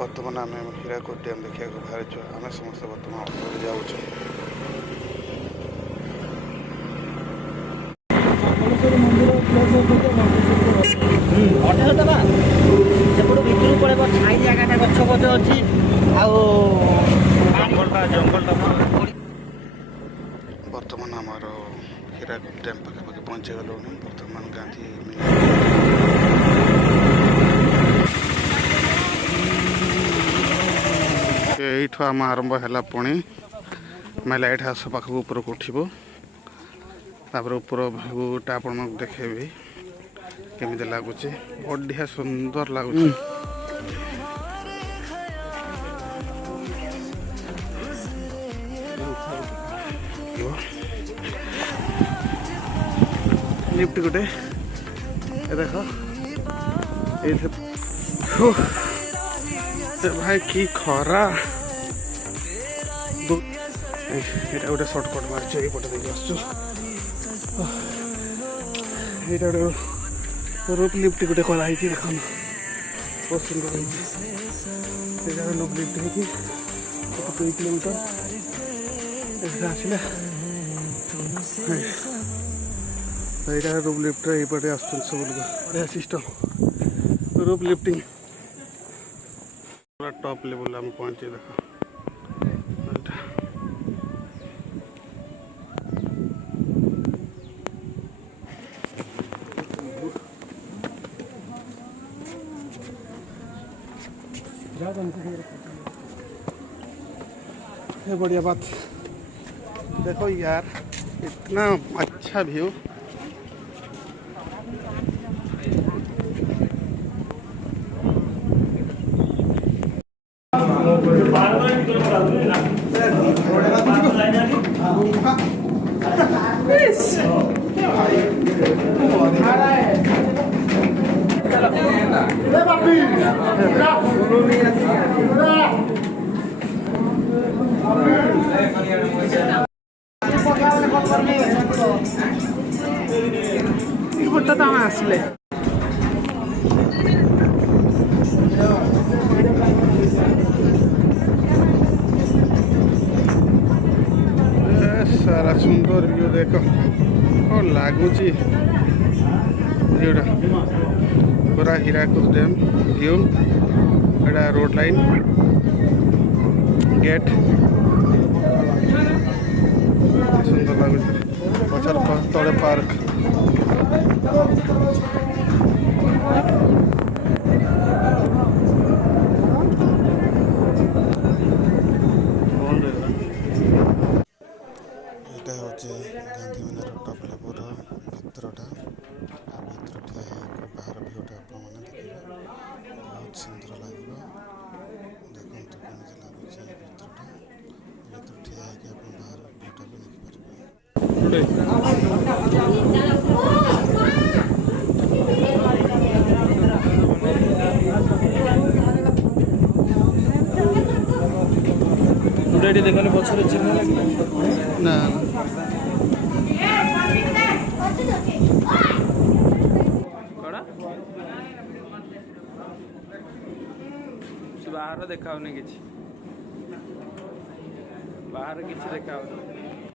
बर्तमान आम हीराकुद डैम देखा बाहर आम समस्त बर्तमान जाऊँ ସେପଟୁ ଭିତରକୁ ପଳେଇବ ଛାଇ ଜାଗାଟା ଗଛ ଫଛ ଅଛି ଆଉ ଜଙ୍ଗଲଟା बर्तमान आमर हीराकुद डैम पाखापाखि पहुँची गलु बर्तमान गांधी यहीठु आम आरंभ है पुणी मैं लाइट हाउस पाखक ऊपर को उठब तापर ऊपर भ्यूटा आप देखेबी केमी लगुच बढ़िया सुंदर लगुच लिफ्ट गोटे देख भाई की खरा ये गोटे सर्टकट मार्च यपटे देखिए आसटा गोटे रूप लिफ्ट गोटे कराई देख बहुत सुंदर है रूप लिफ्ट हो 2 किलोमीटर आसला यहाँ रूप लिफ्ट ये आस सब बढ़िया सिस्टम रूप लिफ्टिंग पूरा टॉप लेवल आम पहुँचे देख ये बढ़िया बात देखो यार इतना अच्छा व्यू आसले सारा सुंदर व्यू देख और लगुच व्यूटा पूरा हीराकुद डैम व्यू एटा रोड लाइन गेट सुंदर लगुच पचार तले पार्क गांधी मंदिर टॉप लेवल भितरटा भितर ठिया बाहर भ्यूटा देखिए बहुत सुंदर लगे देखते केमी लगुच भितरटा भर ठिया बाहर भ्यूटा भी देखिए देखने पछरे चिन्ह ना बाहर देखा कि बाहर किसी देखा